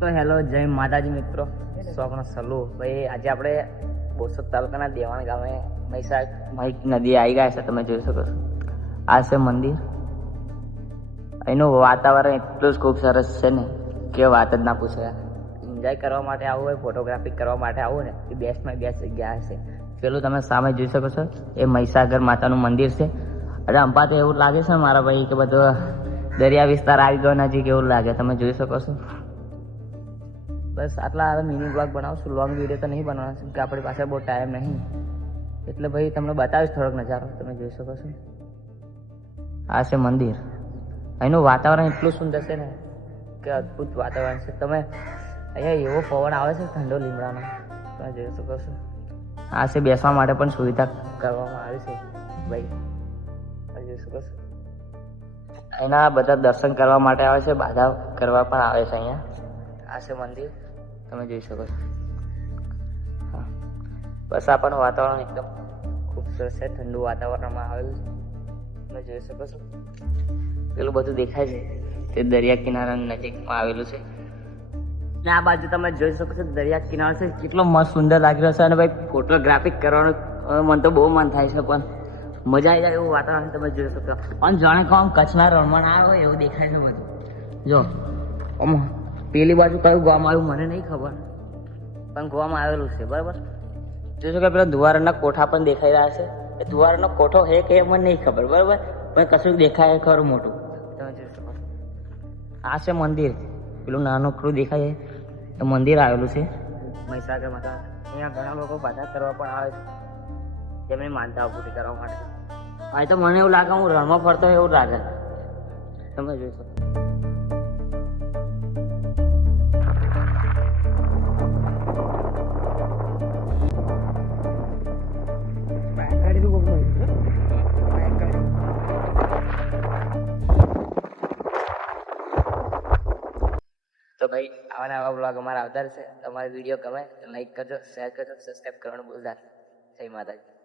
તો હેલો જય માતાજી મિત્રો, આપણો સલુ ભાઈ. આજે આપણે બોરસદ તાલુકાના દેવાણ ગામે મહીસાગ નદી આવી ગયા છે. તમે જોઈ શકો છો, આ છે મંદિર. અહીંનું વાતાવરણ એટલું જ ખૂબ સરસ છે ને કે વાત જ ના પૂછે. એન્જોય કરવા માટે આવું હોય, ફોટોગ્રાફી કરવા માટે આવું ને, એ બેસ્ટમાં બેસ્ટ જગ્યા છે. પેલું તમે સામે જોઈ શકો છો, એ મહીસાગર માતાનું મંદિર છે. અરે અંબા તો એવું લાગે છે મારા ભાઈ કે બધો દરિયા વિસ્તાર આવી ગયો નજીક એવું લાગે. તમે જોઈ શકો છો. બસ આટલા હવે મિની બ્લોગ બનાવશું, લોંગ વિડીયો તો નહીં બનાવશું કે આપણી પાસે બહુ ટાઈમ નહીં. એટલે ભાઈ તમને બતાવીશ થોડોક નજારો. તમે જોઈ શકો છો, આ છે મંદિર. અહીંનું વાતાવરણ એટલું સુંદર છે ને કે અદ્ભુત વાતાવરણ છે. તમે અહીંયા એવો પવન આવે છે ઠંડો લીમડાનો, તમે જોઈ શકો છો. આ છે બેસવા માટે પણ સુવિધા કરવામાં આવી છે ભાઈ, તમે જોઈ શકો છો. એના બધા દર્શન કરવા માટે આવે છે, બાધા કરવા પણ આવે છે અહીંયા. આ છે મંદિર, તમે જોઈ શકો છો. હા, બસ આ પણ વાતાવરણ એકદમ ખૂબ સરસ છે, ઠંડુ વાતાવરણમાં આવેલું છે. તમે જોઈ શકો છો. પેલું બધું દેખાય છે તે દરિયા કિનારાની નજીકમાં આવેલું છે. ને આ બાજુ તમે જોઈ શકો છો દરિયા કિનારો છે, કેટલો મસ્ત સુંદર લાગી રહ્યો છે. અને ભાઈ ફોટોગ્રાફી કરવાનું મન તો બહુ મન થાય છે, પણ મજા આવી જાય એવું વાતાવરણ તમે જોઈ શકો. અને જાણે કે આમ કચ્છના રણમાં ના હોય એવું દેખાય છે બધું. જો આમ પેલી બાજુ કયું ગામ આવ્યું મને નહીં ખબર, પણ ગોવામાં આવેલું છે બરાબર. જોઈશું કે પેલા ધુવારના કોઠા પણ દેખાઈ રહ્યા છે. એ ધુવારનો કોઠો હે કે મને નહીં ખબર બરાબર, પણ કશું દેખાય ખરું મોટું. તમે જોઈ શકો. આ છે મંદિર. પેલું નાનું ખરું દેખાય એ મંદિર આવેલું છે મહીસાગર માતા. અહીંયા ઘણા લોકો બાધા કરવા પણ આવે છે, જેમની માનતાઓ પૂરી કરવા માટે. હા, તો મને એવું લાગે હું રણમાં ફરતો હોય એવું લાગે. તમે જોઈ શકો. તો ભાઈ આવા બ્લોગ અમારા આવતા રહેશે. તમારો વિડીયો ગમે તો લાઈક કરજો, શેર કરજો, સબસ્ક્રાઈબ કરવાનું ભૂલતા નહીં. જય માતાજી.